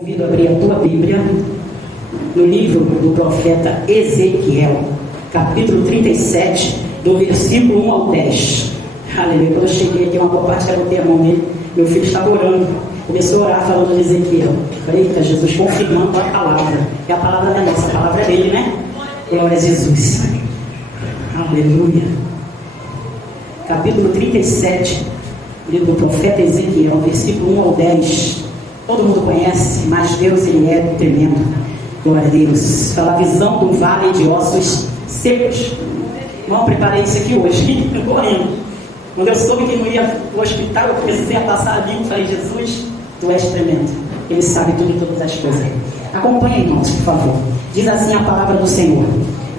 Convido a abrir a tua Bíblia no livro do profeta Ezequiel, capítulo 37, do versículo 1 ao 10. Aleluia. Quando eu cheguei aqui, uma boa parte que eu botei a mão nele, meu filho estava orando, começou a orar falando de Ezequiel. Falei, eita, Jesus confirmando a palavra, e a palavra não é nossa, a palavra é dele, né? Glória a Jesus. Aleluia. Capítulo 37, livro do profeta Ezequiel, versículo 1 ao 10. Todo mundo conhece, mas Deus, Ele é tremendo. Glória a Deus. Fala a visão do vale de ossos secos. Irmão, preparei isso aqui hoje, correndo. Quando eu soube que não ia para o hospital, eu comecei a passar ali e falei, Jesus, Tu és tremendo. Ele sabe tudo e todas as coisas. Acompanhe, irmãos, por favor. Diz assim a palavra do Senhor.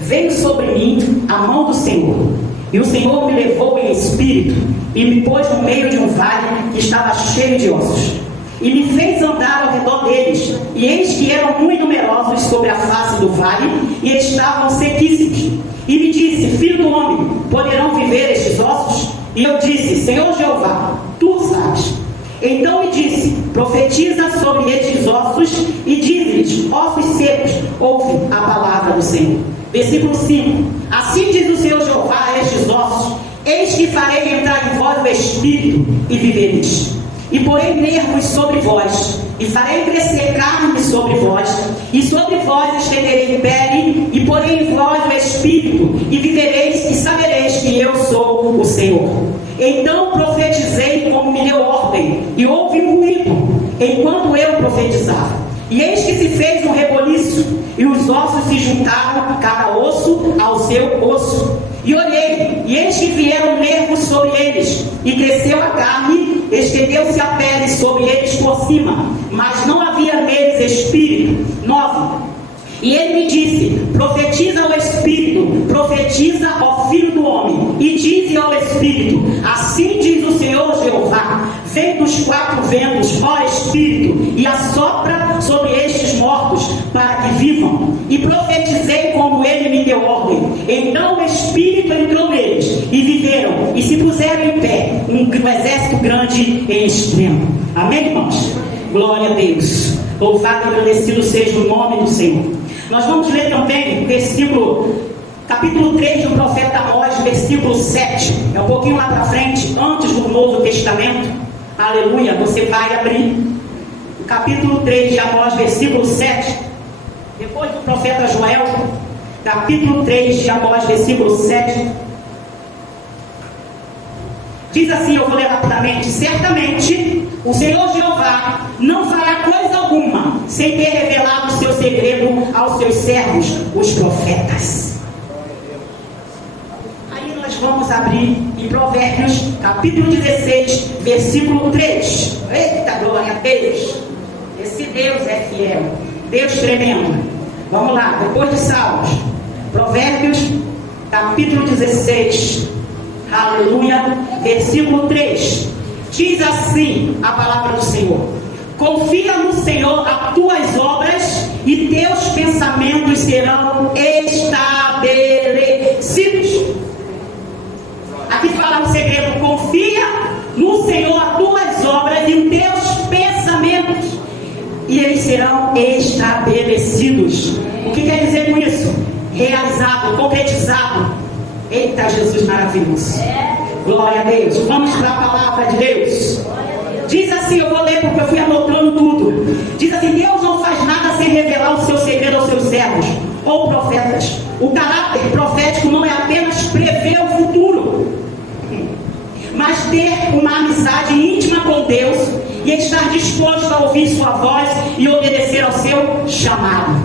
Veio sobre mim a mão do Senhor, e o Senhor me levou em espírito, e me pôs no meio de um vale que estava cheio de ossos. E me fez andar ao redor deles, e eis que eram muito numerosos sobre a face do vale, e estavam sequíssimos. E me disse, filho do homem, poderão viver estes ossos? E eu disse, Senhor Jeová, Tu sabes. Então me disse, profetiza sobre estes ossos, e diz-lhes, ossos secos, ouve a palavra do Senhor. Versículo 5. Assim diz o Senhor Jeová a estes ossos, eis que farei entrar em vós o espírito, e vivereis. E porei nervos sobre vós, e farei crescer carne sobre vós, e sobre vós estenderei pele, e porei em vós o espírito, e vivereis, e sabereis que eu sou o Senhor. Então profetizei como me deu ordem, e houve um ruído, enquanto eu profetizava. E eis que se fez um reboliço, e os ossos se juntaram, cada osso ao seu osso. E olhei, e eis que vieram nervos sobre eles, e cresceu a carne, estendeu-se a pele sobre eles por cima, mas não havia neles espírito. 9. E ele me disse, profetiza ao espírito, profetiza ao filho do homem, e dize ao espírito, assim diz o Senhor Jeová, vem dos quatro ventos, ó espírito, e assopra sobre estes mortos, para que vivam. E profetizei como ele me deu ordem. Então o espírito entrou neles, e viveram, e se puseram em pé, um exército grande em extremo. Amém, irmãos? Glória a Deus. Louvado e agradecido seja o nome do Senhor. Nós vamos ler também o capítulo 3 do profeta Amós, versículo 7. É um pouquinho lá para frente, antes do Novo Testamento. Aleluia, você vai abrir o capítulo 3 de Amós, versículo 7. Depois do profeta Joel, capítulo 3 de Amós, versículo 7. Diz assim, eu vou ler rapidamente. Certamente o Senhor Jeová não fará coisa alguma sem ter revelado o seu segredo aos seus servos, os profetas. Aí nós vamos abrir em Provérbios, capítulo 16, versículo 3. Eita, glória a Deus! Esse Deus é fiel, Deus tremendo. Vamos lá, depois de Salmos, Provérbios, capítulo 16, aleluia, versículo 3. Diz assim a palavra do Senhor: confia no Senhor as tuas obras, e teus pensamentos serão estabelecidos. Aqui fala um segredo: confia no Senhor as tuas obras e teus pensamentos, e eles serão estabelecidos. O que quer dizer com isso? Realizado, concretizado. Eita, Jesus maravilhoso. Glória a Deus. Vamos para a palavra de Deus. Diz assim, eu vou ler porque eu fui anotando tudo. Diz assim, Deus não faz nada sem revelar o seu segredo aos seus servos ou profetas. O caráter profético não é apenas prever o futuro, mas ter uma amizade íntima com Deus e estar disposto a ouvir sua voz e obedecer ao seu chamado.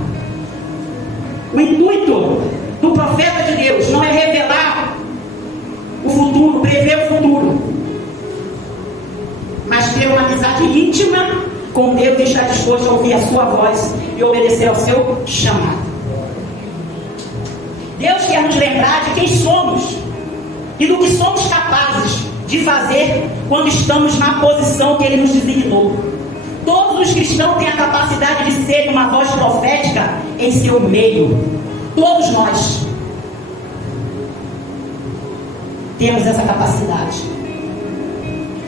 O intuito do profeta de Deus não é revelar o futuro, prever o futuro, mas ter uma amizade íntima com Deus e estar disposto a ouvir a sua voz e obedecer ao seu chamado. Deus quer nos lembrar de quem somos e do que somos capazes de fazer quando estamos na posição que Ele nos designou. Todos os cristãos têm a capacidade de ser uma voz profética em seu meio. Todos nós temos essa capacidade,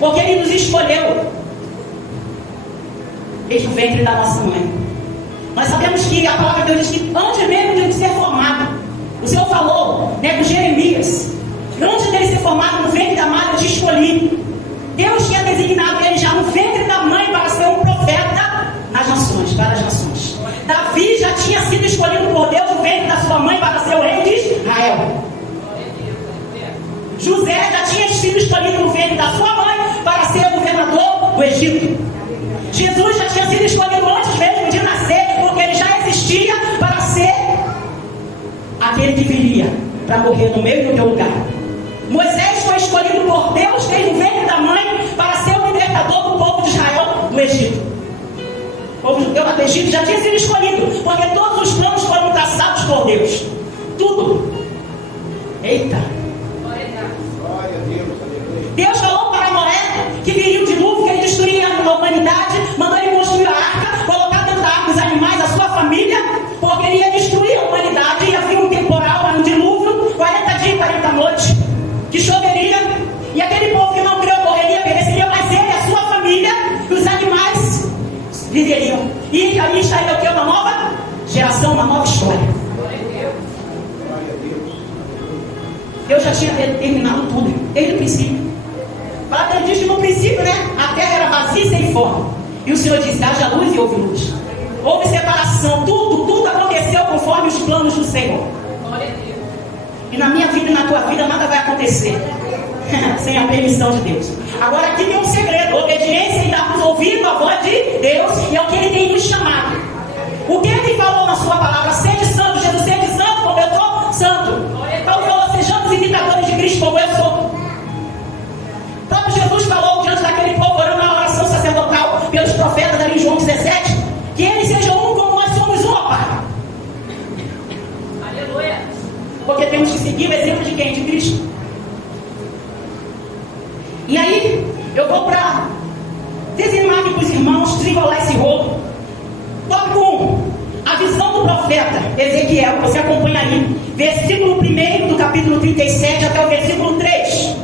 porque Ele nos escolheu. desde o ventre da nossa mãe. Nós sabemos que a palavra de Deus diz que antes mesmo de ser formado, o Senhor falou, com Jeremias, antes dele ser formado no ventre da mãe, eu te escolhi. Deus tinha designado ele já no ventre da mãe para ser um profeta nas nações, para as nações. Davi já tinha sido escolhido por Deus no ventre da sua mãe para ser o rei de Israel. José já tinha sido escolhido no ventre da sua mãe para ser o governador do Egito. Jesus já tinha sido escolhido antes mesmo de nascer, porque ele já existia para ser aquele que viria para morrer no meio do teu lugar. Moisés foi escolhido por Deus desde o ventre da mãe para ser o libertador do povo de Israel do Egito. O povo judeu do Egito já tinha sido escolhido, porque todos os planos foram traçados por Deus. Tudo. Eita! Deus falou para Noé que viria o dilúvio, que ele destruiria a humanidade, mandou ele construir a arca, colocar dentro da arca os animais, a sua família, porque ele ia destruir a humanidade, ia vir um temporal, um dilúvio, 40 dias e 40 noites, que choveria, e aquele povo que não creu morreria, pereceria, mas ele, a sua família, os animais viveriam. E ali estaria o que? Uma nova geração, uma nova história. Deus já tinha determinado tudo, desde o princípio. A palavra diz que no princípio, a terra era vazia e sem forma. E o Senhor disse: haja luz e houve luz. Houve separação, tudo aconteceu conforme os planos do Senhor. E na minha vida e na tua vida nada vai acontecer sem a permissão de Deus. Agora aqui tem um segredo: obediência e darmos ouvido à voz de Deus, e é o que Ele tem nos chamado. O que Ele falou na sua palavra: sede santo, Jesus, sede santo como eu sou santo. Paulo falou: sejamos imitadores de Cristo como eu sou. O próprio Jesus falou diante daquele povo, orando na oração sacerdotal pelos profetas ali em João 17, que eles sejam um como nós somos um, ó Pai. Aleluia. Porque temos que seguir o exemplo de quem? De Cristo. E aí, eu vou para desenhar aqui para os irmãos, desenrolar esse rolo. Tópico 1. A visão do profeta Ezequiel, você acompanha aí. Versículo 1 do capítulo 37 até o versículo 3.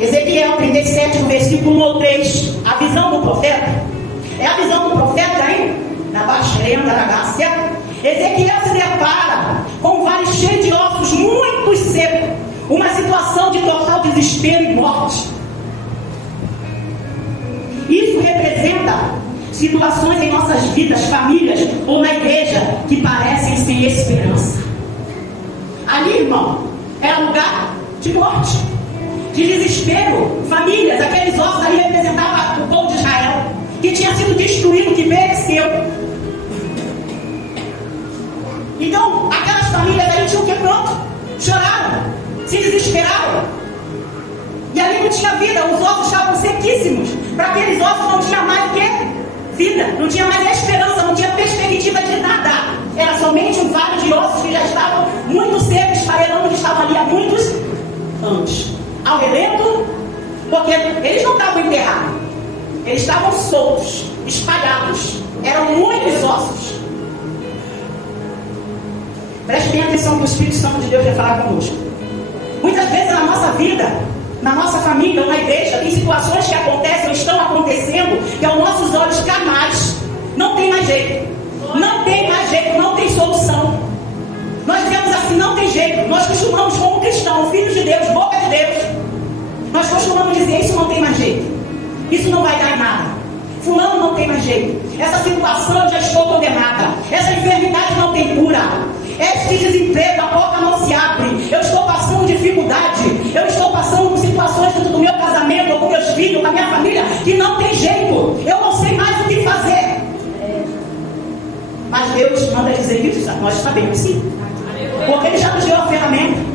Ezequiel 37, do versículo 1 ao 3. A visão do profeta. É a visão do profeta aí? Na Baixarena, na Gácia. Ezequiel se depara com um vale cheio de ossos muito seco. Uma situação de total desespero e morte. Isso representa situações em nossas vidas, famílias ou na igreja que parecem sem esperança. Ali, irmão, era lugar de morte, de desespero. Famílias, aqueles ossos ali representavam o povo de Israel, que tinha sido destruído, que pereceu. Então, aquelas famílias ali tinham o que? Pronto, choraram, se desesperaram. E ali não tinha vida, os ossos estavam sequíssimos. Para aqueles ossos não tinha mais o que? Vida, não tinha mais esperança, não tinha perspectiva de nada. Era somente um vale de ossos que já estavam muito secos, esfarelando, que estavam ali há muitos anos. Ao relento, porque eles não estavam enterrados, eles estavam soltos, espalhados. Eram muitos ossos. Preste bem atenção que o Espírito Santo de Deus vai falar conosco. Muitas vezes na nossa vida, na nossa família ou na igreja, tem situações que acontecem ou estão acontecendo que aos nossos olhos jamais não tem mais jeito. Não tem mais jeito, não tem solução. Nós dizemos assim: não tem jeito. Nós costumamos, como cristãos, filhos de Deus, boca de Deus, nós costumamos dizer: isso não tem mais jeito, isso não vai dar em nada, fulano não tem mais jeito, essa situação eu já estou condenada, essa enfermidade não tem cura, este desemprego, a porta não se abre, eu estou passando dificuldade, eu estou passando por situações dentro do meu casamento, ou com meus filhos, com a minha família, que não tem jeito, eu não sei mais o que fazer. Mas Deus manda dizer isso, nós sabemos sim, porque Ele já nos deu a ferramenta.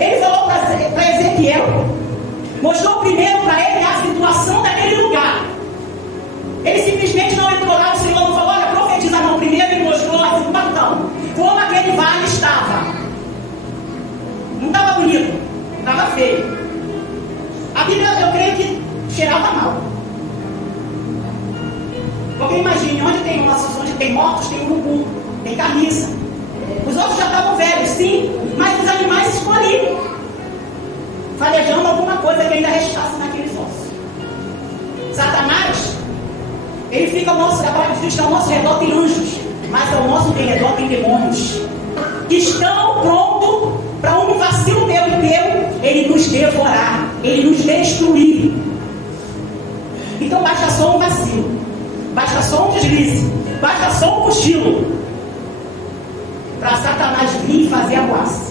Ele falou para Ezequiel, mostrou primeiro para ele a situação daquele lugar. Ele simplesmente não entrou lá, o Senhor não falou: olha, profetiza não. Primeiro ele mostrou a situação, como aquele vale estava. Não estava bonito, estava feio. A Bíblia, eu creio que cheirava mal. Porque imagine, onde tem onde tem mortos, tem urubu, tem carniça. Os ossos já estavam velhos, sim, mas os animais estão ali, farejando alguma coisa que ainda restasse naqueles ossos. Satanás Ele fica ao nosso, a palavra diz que ao nosso redor tem anjos, mas ao nosso redor tem demônios que estão prontos para um vacilo meu e teu, ele nos devorar, ele nos destruir. Então basta só um vacilo, basta só um deslize, basta só um cochilo para Satanás vir e fazer a guarda.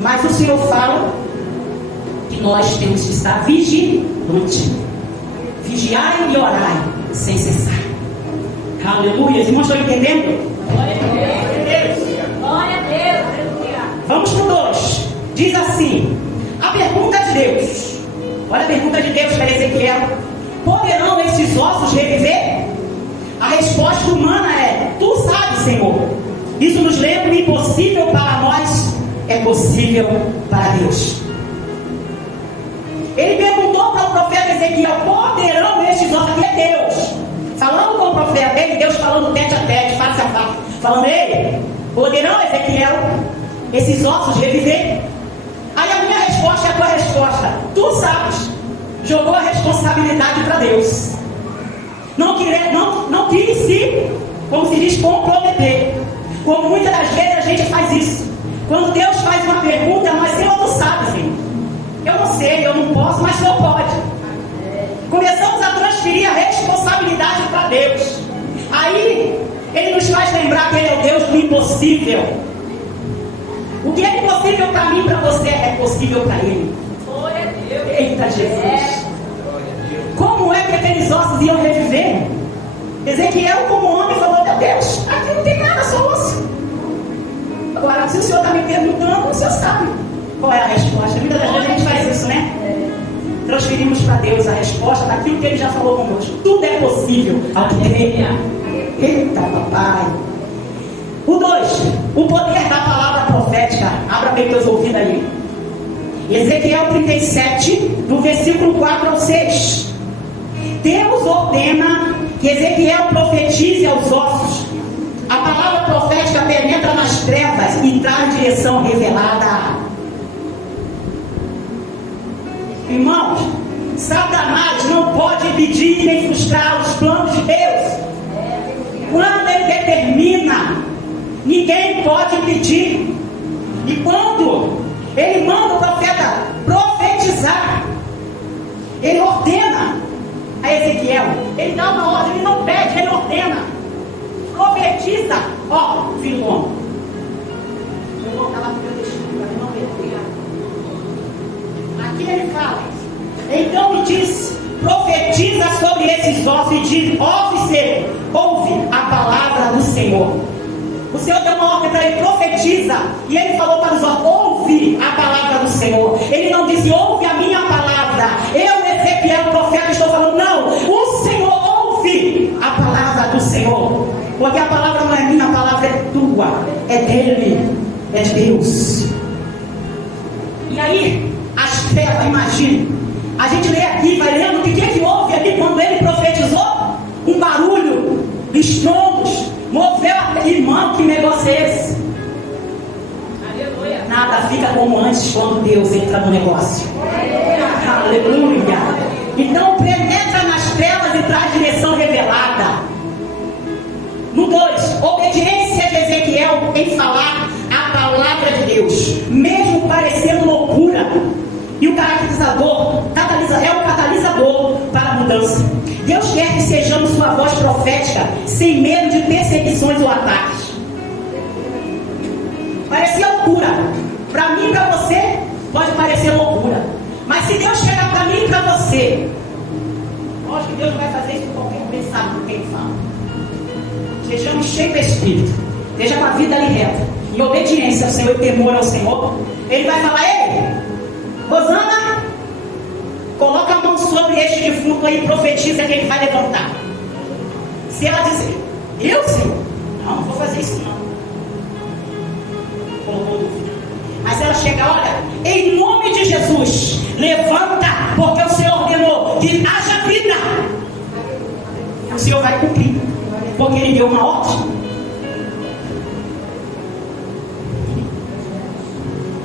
Mas o Senhor fala que nós temos que estar vigilante. Vigiai e orai sem cessar. Aleluia. Os irmãos estão entendendo? Glória a Deus. Glória a Deus. Vamos para o 2. Diz assim: a pergunta de Deus. Olha a pergunta de Deus para Ezequiel: poderão esses ossos reviver? A resposta humana é: tu sabes, Senhor. Isso nos lembra o impossível para nós é possível para Deus. Ele perguntou para o profeta Ezequiel: poderão estes ossos? Aqui é Deus falando com o profeta dele, Deus falando tete a tete, face a face, falando: ei, poderão, Ezequiel, esses ossos reviver? Aí a minha resposta é a tua resposta: tu sabes. Jogou a responsabilidade para Deus. Não quis se, como se diz, comprometer. Como muitas das vezes a gente faz isso. Quando Deus faz uma pergunta, nós: Senhor, tu sabe, Senhor. Eu não sei, eu não posso, mas o Senhor pode. Começamos a transferir a responsabilidade para Deus. Aí Ele nos faz lembrar que Ele é o Deus do impossível. O que é impossível para mim e para você é possível para Ele. Eita Jesus! Como é que aqueles ossos iam reviver? Ezequiel, como homem, falou: meu Deus, aqui não tem nada, só osso. Agora, se o Senhor está me perguntando, o Senhor sabe qual é a resposta. Muitas das vezes a gente faz isso, né? Transferimos para Deus a resposta daquilo que Ele já falou conosco. Tudo é possível ao que crê. Eita, papai. O 2, o poder da palavra profética. Abra bem teus ouvidos aí. Ezequiel 37, do versículo 4 ao 6. Deus ordena que Ezequiel profetize aos ossos. A palavra profética penetra nas trevas e traz direção revelada. Irmãos, Satanás não pode impedir nem frustrar os planos de Deus. Quando Ele determina, ninguém pode impedir. E quando Ele manda o profeta profetizar, Ele ordena a Ezequiel. Ele dá uma ordem, Ele não pede, Ele ordena. Profetiza. Ó, filho do homem. Eu vou colocar lá no meu destino para não perder. Aqui ele fala: então me diz, profetiza sobre esses ossos e diz: ouve, ouve a palavra do Senhor. O Senhor deu uma ordem para ele: profetiza. E ele falou para os ossos: ouve a palavra do Senhor. Ele não disse: ouve a minha palavra. Eu, Ezequiel, profeta, estou falando. Não, o Senhor ouve a palavra do Senhor. Porque a palavra não é minha, a palavra é tua, é dele, é de Deus. E aí, as trevas, imagine, a gente lê aqui, vai lendo, o que houve ali quando ele profetizou? Um barulho, estrondos, moveu a irmã, que negócio é esse? Aleluia. Nada fica como antes quando Deus entra no negócio. Aleluia. Então penetra nas trevas e traz direção revelada. No 2, obediência de Ezequiel em falar a palavra de Deus, mesmo parecendo loucura. E o catalisador é o catalisador para a mudança. Deus quer que sejamos sua voz profética, sem medo de perseguições ou ataques. Parecia loucura. Para mim e para você, pode parecer loucura. Mas se Deus chegar para mim e para você, lógico que Deus não vai fazer isso com qualquer um, sabe com quem fala. Sejamos cheios do Espírito, esteja com a vida ali reta, em obediência ao Senhor e temor ao Senhor. Ele vai falar: ei, Rosana, coloca a mão sobre este defunto aí e profetiza que ele vai levantar. Se ela dizer: eu, Senhor, não vou fazer isso não. Colocou dúvida. Mas ela chega: olha, em nome de Jesus, levanta, porque o Senhor ordenou que haja vida. O Senhor vai cumprir, porque Ele deu uma ordem.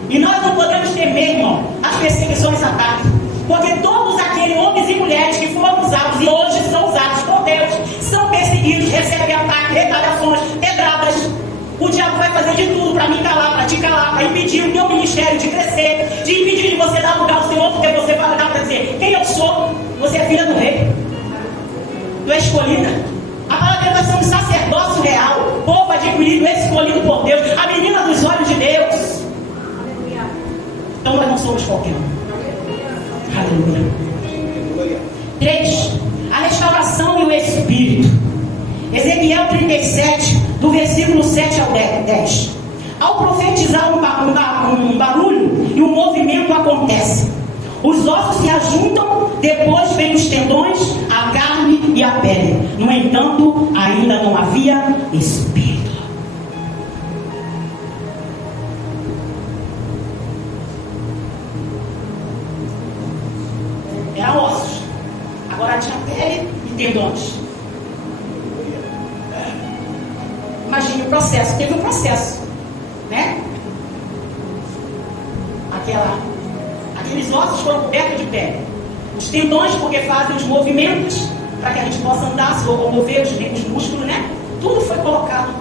E nós não podemos temer, irmão, as perseguições e ataques, porque todos aqueles homens e mulheres que foram usados e hoje são usados por Deus são te calar, para impedir o teu ministério de crescer, de impedir de você dar lugar ao Senhor, porque você vai olhar para dizer: quem eu sou? Você é filha do rei, tu é escolhida. A palavra de Deus, nós somos sacerdócio real, povo adquirido, escolhido por Deus, a menina dos olhos de Deus. Então nós não somos qualquer um. Aleluia. 3. A restauração e o Espírito. Ezequiel 37, do versículo 7 ao 10. Ao profetizar um barulho e um movimento acontece. Os ossos se ajuntam, depois vem os tendões, a carne e a pele. No entanto, ainda não havia Espírito. Era ossos, agora tinha pele e tendões. Imagine o processo, teve um processo, né? Aqueles ossos foram cobertos de pele. Os tendões, porque fazem os movimentos para que a gente possa andar, se locomover, os músculos, né? Tudo foi colocado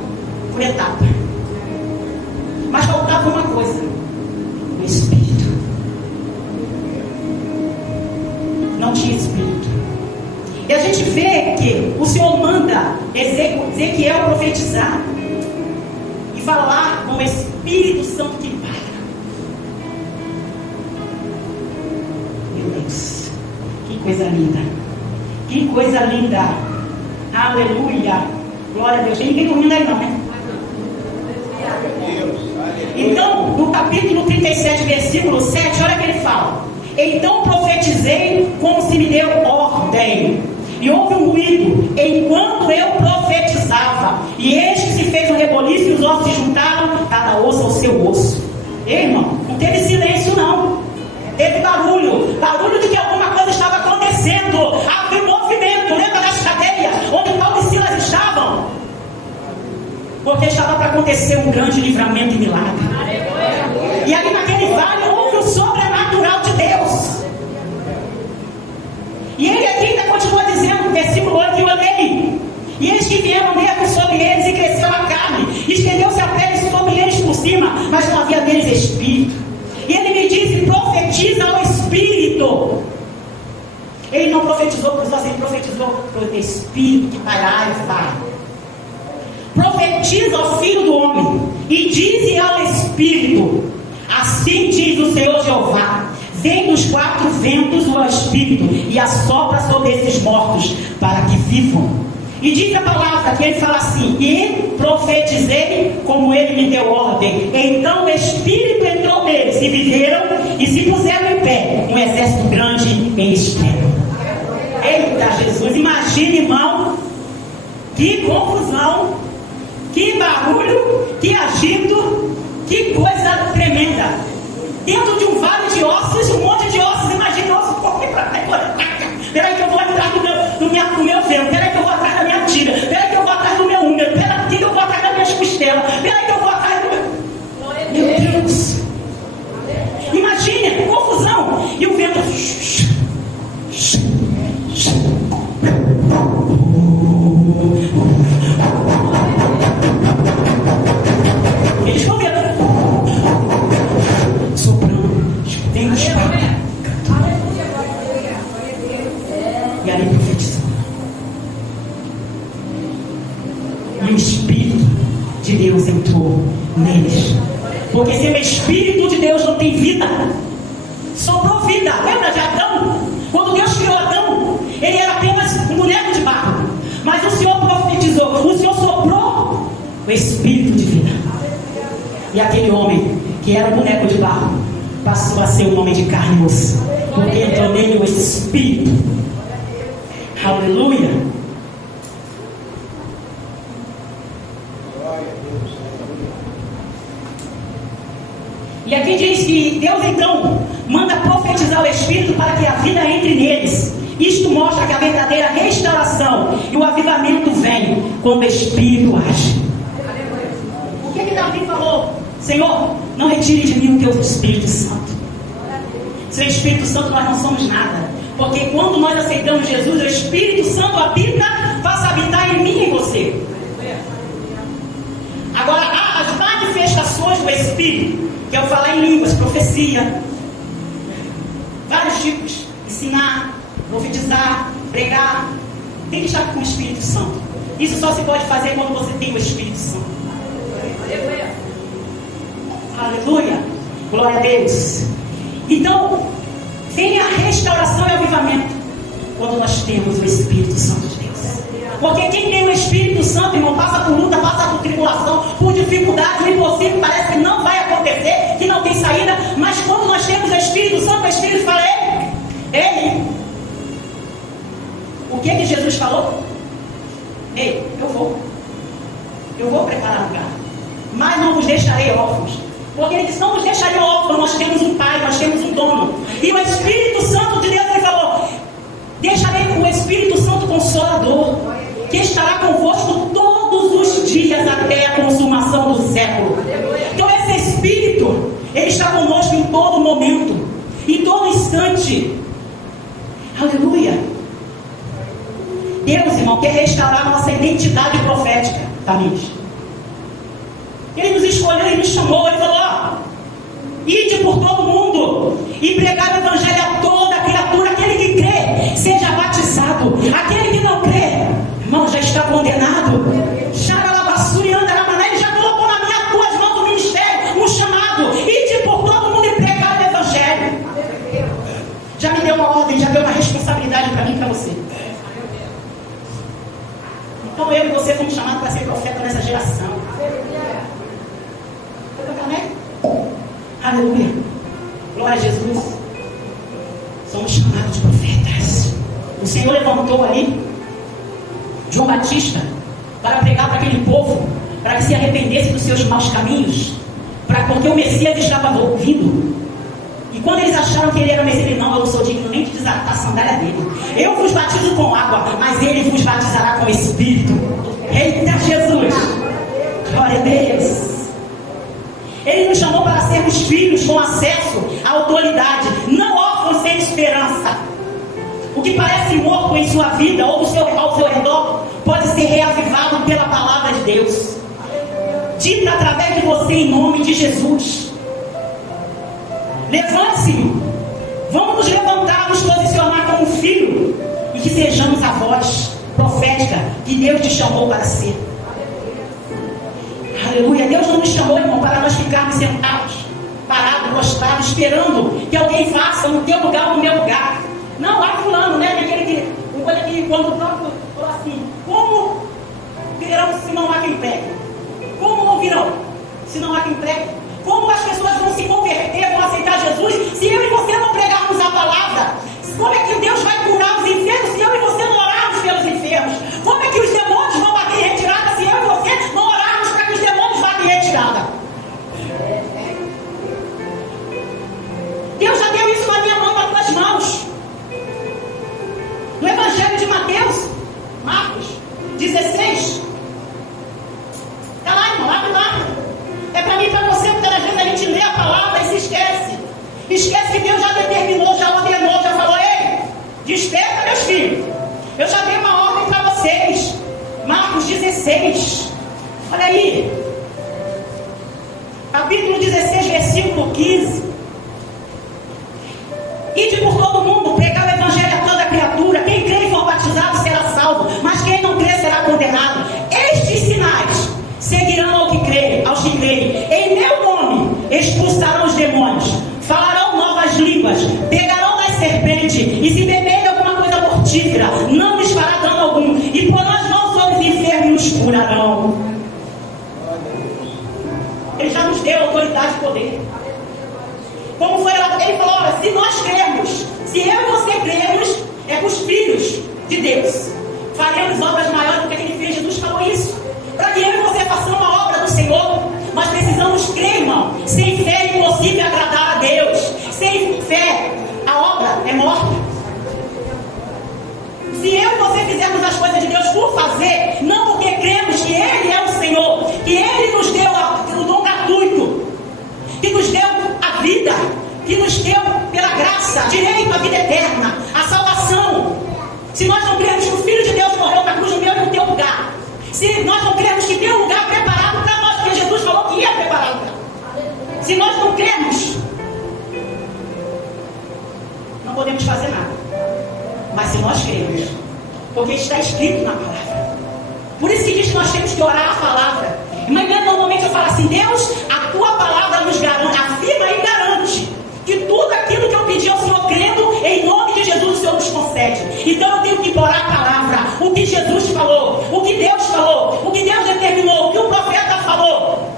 por etapa. Mas faltava uma coisa: o Espírito. Não tinha Espírito. E a gente vê que o Senhor manda Ezequiel profetizar e falar com o Espírito Santo que paira. Meu Deus, que coisa linda! Que coisa linda! Aleluia! Glória a Deus. Tem ninguém dormindo aí não, né? Então, no capítulo 37, versículo 7, olha o que ele fala: então profetizei como se me deu ordem. E houve um ruído enquanto eu profetizava, e eis que se fez um reboliço e os ossos se juntaram, cada osso ao seu osso. Ei, irmão, não teve silêncio não. Teve barulho de que alguma coisa estava acontecendo. Havia um movimento. Lembra das cadeias onde Paulo e Silas estavam? Porque estava para acontecer um grande livramento e milagre. E ali naquele vale houve o sobrenatural de Deus. E ele aqui ainda continua dizendo no versículo 8: e olhei, e eis que vieram nervos sobre eles, e cresceu a carne, estendeu-se a pele sobre eles por cima, mas não havia neles espírito. E ele me disse: profetiza ao Espírito. Ele não profetizou para os ossos, ele profetizou para o Espírito que pairá e vai. Profetiza ao Filho do Homem, e dize ao Espírito: assim diz o Senhor Jeová: vem dos 4 ventos o Espírito e assopra sobre esses mortos, para que vivam. E diz a palavra que ele fala assim: e profetizei como ele me deu ordem. Então o Espírito entrou neles, e viveram e se puseram em pé, um exército grande em extremo. Eita Jesus, imagine, irmão, que confusão, que barulho, que agito, que coisa tremenda. Dentro de um vale de ossos, um monte de ossos. Imagina ossos correndo para cá e para cá. Peraí que eu vou atrás do meu vento. Peraí que eu vou atrás da minha tira. Peraí que eu vou atrás do meu úmero. Peraí que eu vou atrás das minhas costelas. Peraí que eu vou atrás do meu... Meu Deus! Imagine, confusão. E o vento... Eles vão ver. Tem os quatro. E ali profetizando. E o Espírito de Deus entrou neles. Porque se o Espírito de Deus não tem vida, soprou vida. Lembra de Adão? Quando Deus criou Adão, ele era apenas um boneco de barro. Mas o Senhor profetizou, o Senhor soprou o Espírito de vida. E aquele homem que era um boneco de barro passou a ser um homem de carne e osso, porque entrou nele o Espírito. Aleluia. E aqui diz que Deus então manda profetizar o Espírito para que a vida entre neles. Isto mostra que a verdadeira restauração e o avivamento vem quando o Espírito age. O que Davi falou? Senhor, não retire de mim o teu Espírito Santo. Sem Espírito Santo nós não somos nada. Porque quando nós aceitamos Jesus, o Espírito Santo habita, faça habitar em mim e em você. Agora, a diferença manifestações do Espírito, que é o falar em línguas, profecia, vários tipos, ensinar, profetizar, pregar, tem que estar com o Espírito Santo. Isso só se pode fazer quando você tem o Espírito Santo. Aleluia. Aleluia. Glória a Deus. Então, vem a restauração e avivamento quando nós temos o Espírito Santo de Deus. Porque quem tem o Espírito Santo, irmão, passa por luta, passa por tribulação, por dificuldade, o impossível parece que não vai acontecer, que não tem saída. Mas quando nós temos o Espírito Santo, o Espírito fala: Ele. O que Jesus falou? Ei, eu vou preparar lugar, mas não vos deixarei órfãos. Porque ele disse: não vos deixarei órfãos, nós temos um pai, nós temos um dono. E o Espírito Santo de Deus, ele falou: deixarei o Espírito Santo Consolador, que estará convosco todos os dias até a consumação do século. Então esse Espírito, ele está conosco em todo momento, em todo instante. Aleluia. Deus, irmão, quer restaurar nossa identidade profética, Tamires. Ele nos escolheu, ele nos chamou, ele falou: ide por todo mundo e pregar o evangelho a toda criatura. Aquele que crê, seja batizado. Aquele que não crê, irmão, já está condenado. Ele já colocou nas tuas mãos o ministério, um chamado. Ide por todo mundo e pregar o evangelho. Já me deu uma ordem, já deu uma responsabilidade para mim e para você. Então eu e você fomos chamados para ser profeta nessa geração. Amém? Aleluia. Glória a Jesus. Somos chamados de profetas. O Senhor levantou ali João Batista para pregar para aquele povo, para que se arrependesse dos seus maus caminhos, porque o Messias estava vindo. E quando eles acharam que ele era o Messias, ele: não, eu não sou digno nem de desatar a sandália dele. Eu vos batizo com água, mas ele vos batizará com o Espírito. Eita Jesus! Glória a Deus! Ele nos chamou para sermos filhos com acesso à autoridade, não órfãos sem esperança. O que parece morto em sua vida ou ao seu redor pode ser reavivado pela palavra de Deus, dita através de você em nome de Jesus. Levante-se, vamos nos levantar, nos posicionar como filho, e que sejamos a voz profética que Deus te chamou para ser. Aleluia. Deus não nos chamou, irmão, para nós ficarmos sentados, parados, prostrados, esperando que alguém faça no teu lugar ou no meu lugar. Não, lá fulano, né? Aquele que quando o próprio falou assim: como virão se não há quem pregue? Como ouvirão se não há quem pregue? Como as pessoas vão se converter, vão aceitar Jesus, se eu e você não pregarmos a palavra? Como é que Deus vai curar os enfermos se eu e você não orarmos pelos enfermos? Como é que os demônios vão bater em retirada se eu e você não orarmos para que os demônios batem em retirada? Deus já deu isso na minha mão, nas tuas mãos. No Evangelho de Mateus, Marcos 16. Está lá, irmão, lá. É para mim e para você, porque às vezes a gente lê a palavra e se esquece. Esquece que Deus já determinou, já ordenou, já falou: ei, desperta, meus filhos. Eu já dei uma ordem para vocês. Marcos 16. Olha aí. Capítulo 16, versículo 15. Ide por todo mundo, pregar o evangelho a toda criatura. Quem crê e for batizado será salvo, mas quem não crê será condenado. Estes sinais seguirão aos que crerem. Em meu nome expulsarão os demônios, falarão novas línguas, pegarão das serpentes, e se beberem alguma coisa mortífera, não lhes fará dano algum, e por nós não somos enfermos, nos curarão. Ele já nos deu autoridade e poder. Como foi lá, ele falou: olha, se nós cremos, se eu e você cremos, é com os filhos de Deus, faremos obras maiores do que ele fez. Jesus falou isso. Para que eu e você façamos uma obra do Senhor, nós precisamos crer, irmão. Sem fé é impossível agradar a Deus. Sem fé, a obra é morta. Se eu e você fizermos as coisas de Deus por fazer, não porque cremos que Ele é o Senhor, que Ele nos deu o dom gratuito, que nos deu a vida, que nos deu pela graça, direito à vida eterna, a salvação. Se nós não cremos que o Filho de Deus morreu na cruz no meu e no teu lugar, se nós não cremos que tem um lugar preparado para nós, porque Jesus falou que ia preparar Se nós não cremos, não podemos fazer nada. Mas se nós cremos, porque está escrito na palavra. Por isso que diz que nós temos que orar a palavra. Mas normalmente eu falo assim: Deus, a tua palavra nos garante, afirma e garante que tudo aquilo que eu pedi ao Senhor, crendo, em nome de Jesus, o Senhor nos concede. Então eu tenho que implorar a palavra, o que Jesus falou, o que Deus falou, o que Deus determinou, o que o profeta falou.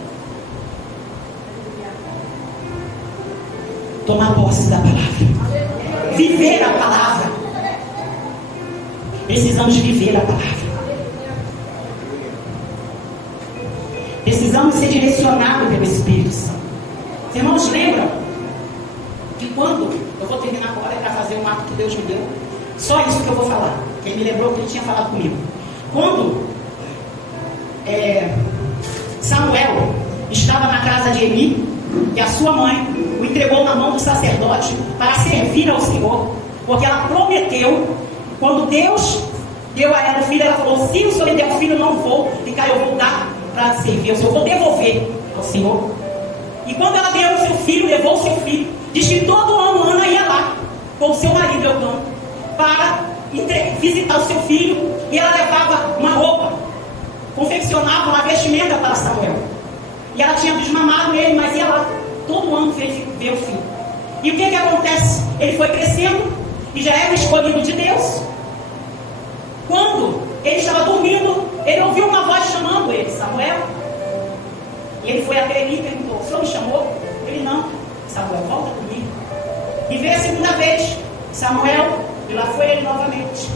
Tomar posse da palavra, viver a palavra. Precisamos viver a palavra. Precisamos ser direcionados pelo Espírito Santo. Os irmãos lembram que quando, eu vou terminar agora para fazer um ato que Deus me deu, só isso que eu vou falar, que ele me lembrou que ele tinha falado comigo. Quando Samuel estava na casa de Eli, e a sua mãe o entregou na mão do sacerdote para servir ao Senhor, porque ela prometeu, quando Deus deu a ela o filho, ela falou: se o Senhor me der o filho, não vou ficar, eu vou dar para servir ao Senhor, vou devolver ao Senhor. E quando ela deu o seu filho, levou o seu filho, diz que todo ano Ana ia lá com o seu marido Eucana para visitar o seu filho, e ela levava uma roupa, confeccionava uma vestimenta para Samuel, e ela tinha desmamado ele, mas ia lá todo ano ver o filho. E o que acontece? Ele foi crescendo e já era escolhido de Deus. Quando ele estava dormindo, ele ouviu uma voz chamando ele: Samuel. E ele foi até ele e perguntou: o Senhor me chamou? Ele: não. Samuel, volta comigo. E veio a segunda vez Samuel, e lá foi ele novamente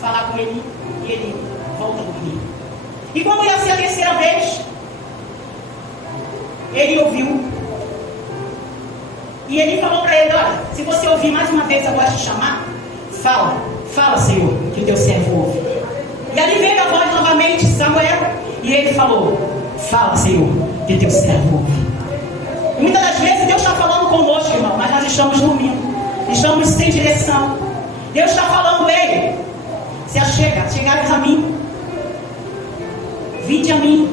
falar com ele, e ele: volta comigo. E quando ia ser a terceira vez, ele ouviu, e ele falou para ele: olha, se você ouvir mais uma vez a voz te chamar, fala, Senhor, que o teu servo ouve. E ali veio a voz novamente, Samuel, e ele falou: fala, Senhor, que o teu servo ouve. E muitas das vezes Deus está falando conosco, irmão, mas nós estamos dormindo, estamos sem direção. Deus está falando: ei, se chegares a mim, vinde a mim,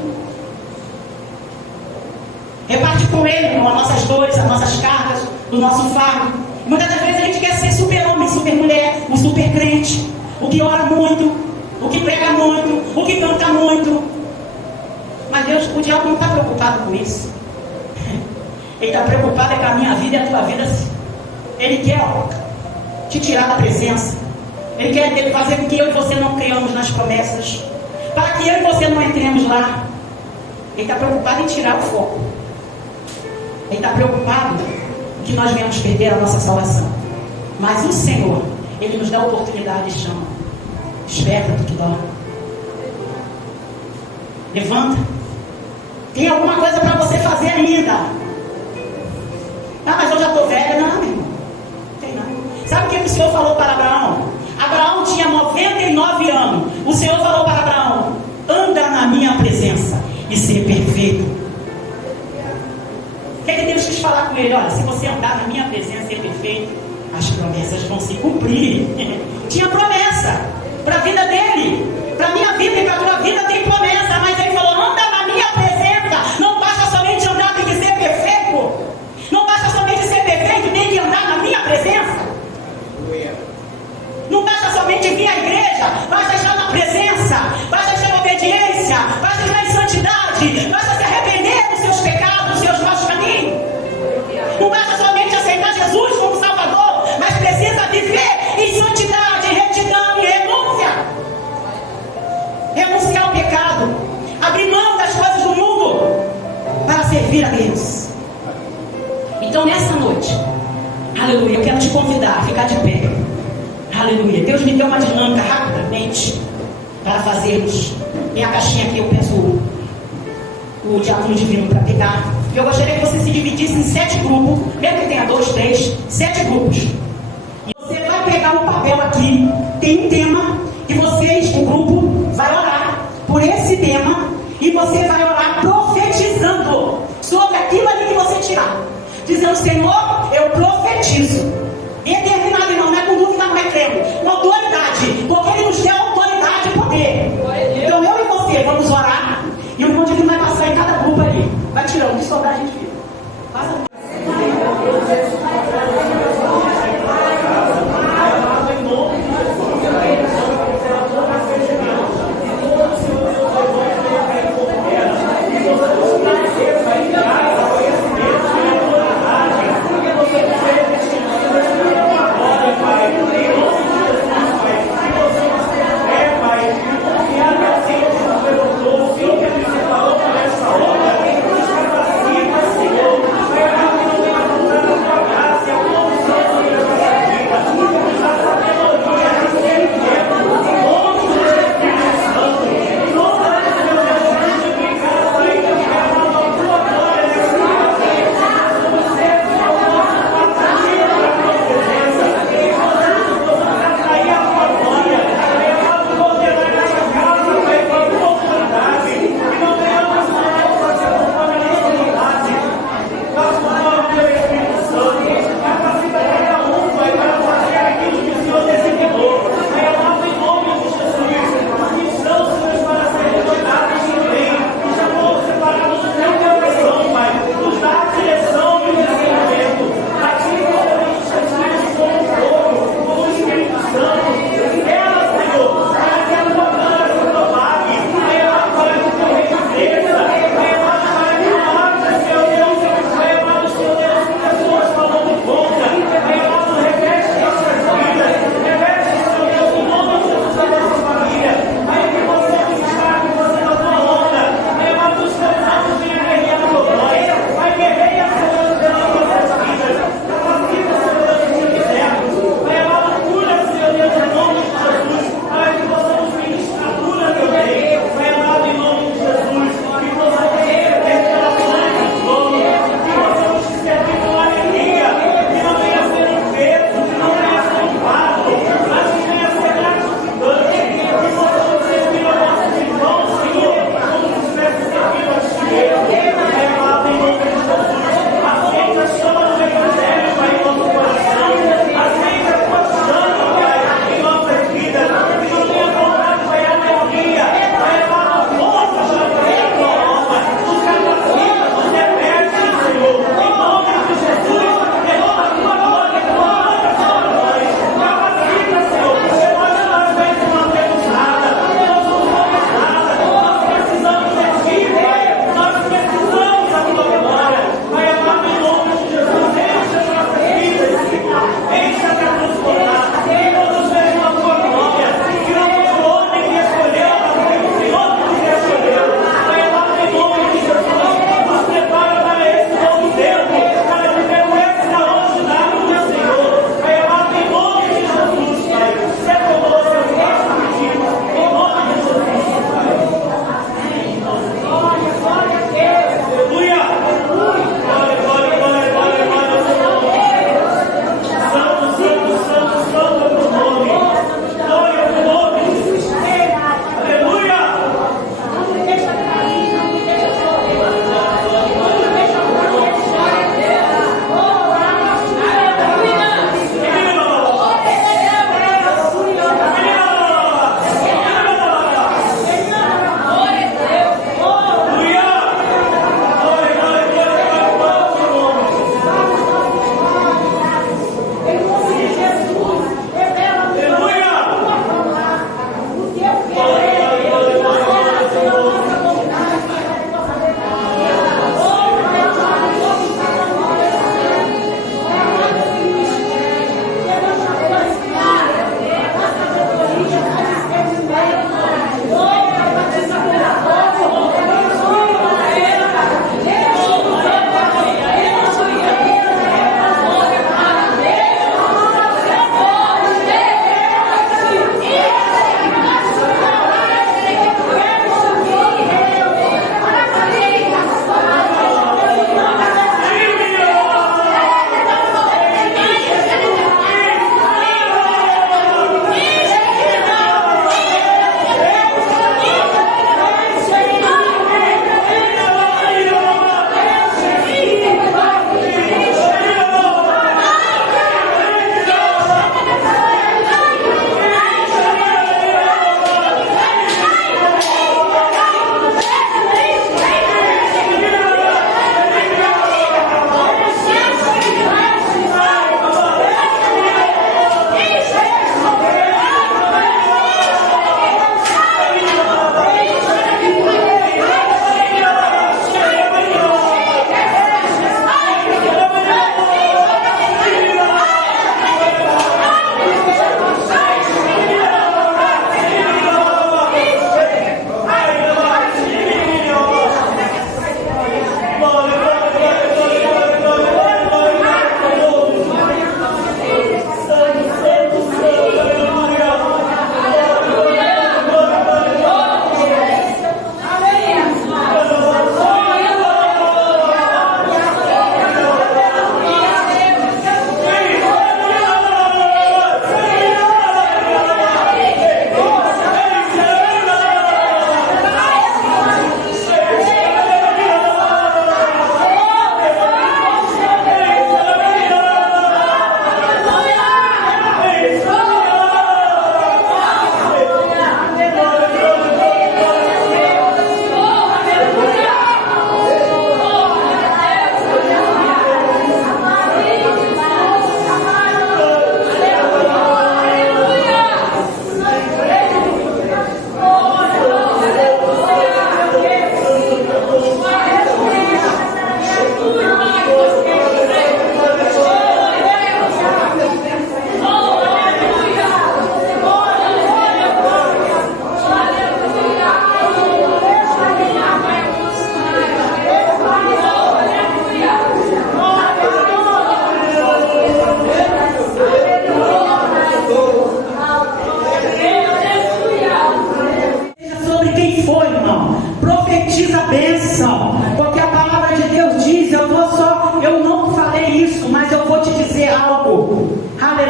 reparte com ele, irmão, as nossas dores, as nossas cargas, o nosso fardo. Muitas das vezes a gente quer ser super-homem, super-mulher, o super-crente, o que ora muito, o que prega muito, o que canta muito. Mas Deus, o diabo não está preocupado com isso. Ele está preocupado com a minha vida e a tua vida. Ele quer te tirar da presença. Ele quer fazer com que eu e você não creiamos nas promessas, para que eu e você não entremos lá. Ele está preocupado em tirar o foco. Ele está preocupado que nós venhamos perder a nossa salvação. Mas o Senhor, Ele nos dá a oportunidade e chama: desperta do que dorme, levanta, tem alguma coisa para você fazer ainda. Ah, mas eu já estou velha. Não, meu irmão, não tem não. Sabe o que o Senhor falou para Abraão? Abraão tinha 99 anos. O Senhor falou para Abraão: anda na minha presença e ser perfeito. O que Deus quis falar com ele? Olha, se você andar na minha presença e ser perfeito, as promessas vão se cumprir. Tinha promessa para a vida dele, para a minha vida e para a tua vida tem promessa. Mas ele falou: anda na minha presença. Não basta somente andar, tem que ser perfeito. Não basta somente ser perfeito, tem que andar na minha presença. Não basta somente vir à igreja, basta estar na presença, basta estar em obediência, basta estar em santidade, basta se arrepender dos seus pecados, dos seus maus caminhos. Não basta somente aceitar Jesus como Salvador, mas precisa viver em santidade, retidão e renúncia. Renunciar ao pecado, abrir mão das coisas do mundo para servir a Deus. Então nessa noite, aleluia, eu quero te convidar a ficar de pé. Aleluia. Deus me deu uma dinâmica rapidamente para fazermos. Tem a caixinha aqui, eu peço o diácono divino para pegar. Eu gostaria que você se dividisse em 7 grupos, mesmo que tenha 2, 3, 7 grupos. E você vai pegar um papel aqui, tem um tema, e vocês, o grupo, vai orar por esse tema, e você vai orar profetizando sobre aquilo ali que você tirar. Dizendo: Senhor, eu profetizo. Determinado, irmão, não é com dúvida, não é crendo, com autoridade, porque Ele nos deu autoridade e poder. Então eu e você vamos orar, e o irmão divino vai passar em cada grupo ali, vai tirando o que sobrar, a gente fica.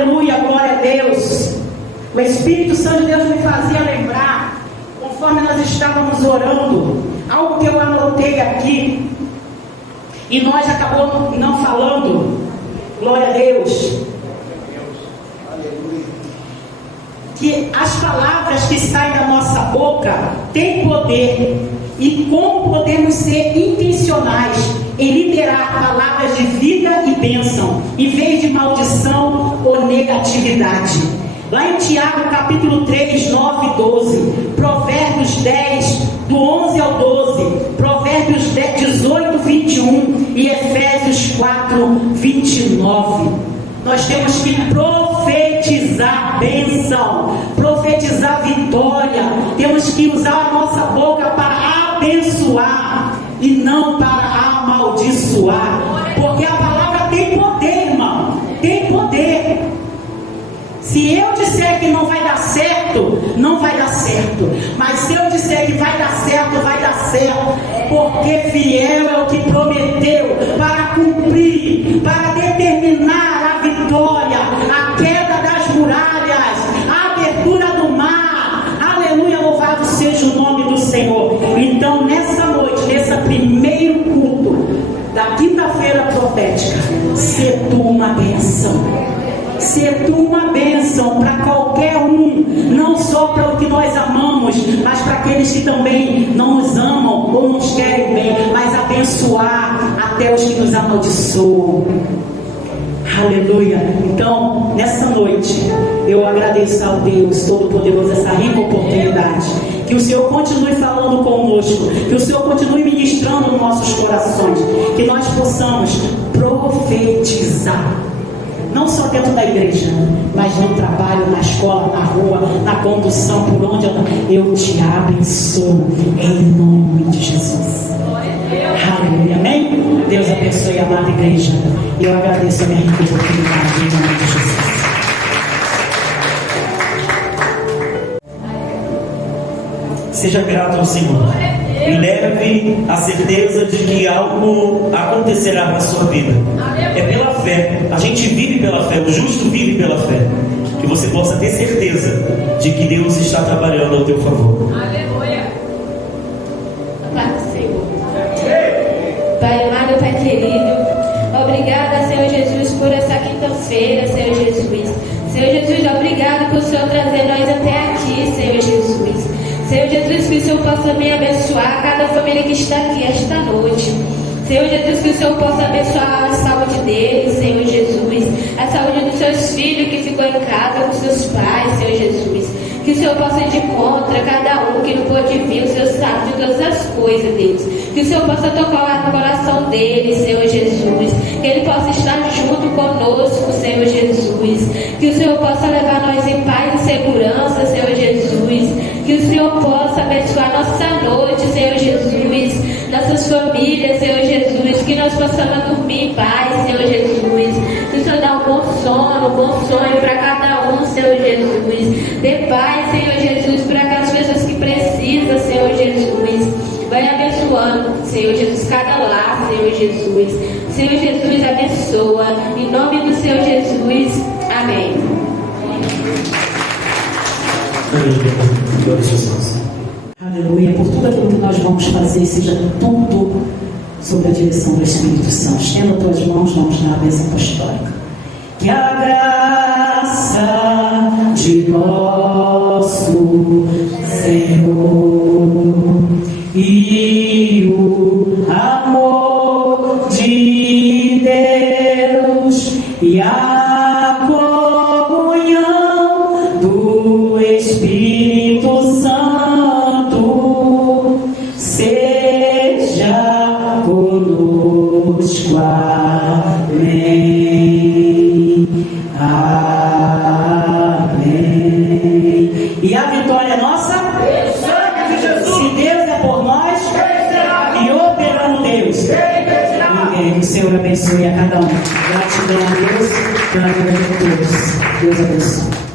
Aleluia, glória a Deus. O Espírito Santo de Deus me fazia lembrar, conforme nós estávamos orando, algo que eu anotei aqui, e nós acabamos não falando. Glória a Deus. Que as palavras que saem da nossa boca têm poder, e como podemos ser intencionais em liberar palavras de vida e bênção, em vez de maldição ou negatividade. Lá em Tiago capítulo 3, 9 e 12, Provérbios 10, do 11 ao 12, Provérbios 18, 21 e Efésios 4, 29. Nós temos que profetizar bênção, profetizar vitória. Temos que usar a nossa boca para abençoar e não para amaldiçoar, porque a palavra tem poder, irmão, tem poder. Se eu disser que não vai dar certo, não vai dar certo. Mas se eu disser que vai dar certo, vai dar certo. Porque fiel é o que prometeu para cumprir, para determinar a vitória, a queda das muralhas, a abertura do mar. Aleluia, louvado seja o nome do Senhor. Então, nessa noite, nesse primeiro culto da quinta-feira profética, se tu uma bênção. Ser tu uma bênção para qualquer um, não só para o que nós amamos, mas para aqueles que também não nos amam ou nos querem bem, mas abençoar até os que nos amaldiçoam. Aleluia. Então, nessa noite, eu agradeço ao Deus Todo-Poderoso essa rica oportunidade. Que o Senhor continue falando conosco, que o Senhor continue ministrando nos nossos corações, que nós possamos profetizar. Não só dentro da igreja, mas no trabalho, na escola, na rua, na condução, por onde eu te abençoo, em nome de Jesus. Aleluia, amém? Deus abençoe a amada igreja. Eu agradeço a minha rica oportunidade, em nome de Jesus. Seja grato ao Senhor e leve a certeza de que algo acontecerá na sua vida. É pela fé, a gente vive pela fé, o justo vive pela fé. Que você possa ter certeza de que Deus está trabalhando ao teu favor. Aleluia. Pai do Senhor, Pai amado, Pai querido, obrigada, Senhor Jesus, por essa quinta-feira, Senhor Jesus. Senhor Jesus, obrigado por o Senhor trazer nós até aqui, Senhor Jesus. Senhor Jesus, que o Senhor possa me abençoar cada família que está aqui esta noite. Senhor Jesus, que o Senhor possa abençoar a saúde deles, Senhor Jesus, a saúde dos seus filhos que ficou em casa com seus pais, Senhor Jesus. Que o Senhor possa ir de contra cada um que não pôde vir, o Senhor sabe de todas as coisas, Deus. Que o Senhor possa tocar no coração deles, Senhor Jesus. Que Ele possa estar junto conosco, Senhor Jesus. Que o Senhor possa levar nós em paz e segurança, Senhor Jesus. Que o Senhor possa abençoar nossa noite, Senhor Jesus. Nossas famílias, Senhor Jesus. Que nós possamos dormir em paz, Senhor Jesus. Que o Senhor dá um bom sono, um bom sonho para cada um, Senhor Jesus. Dê paz, Senhor Jesus, para aquelas pessoas que precisam, Senhor Jesus. Vai abençoando, Senhor Jesus, cada lar, Senhor Jesus. Senhor Jesus, abençoa. Em nome do Senhor Jesus. Amém. Aleluia. Por tudo aquilo que nós vamos fazer, seja tudo sob a direção do Espírito Santo. Estenda tuas mãos, vamos na bênção apostólica. Que a graça de nosso Senhor e o amor de Deus e a comunhão do Espírito Santo seja conosco. Amém. Amém. E a vitória é nossa? Sangue de Jesus. Se Deus é por nós, e operando Deus. Amém. O Senhor abençoe a cada um. Gratidão a Deus, pela vida de todos. Deus abençoe.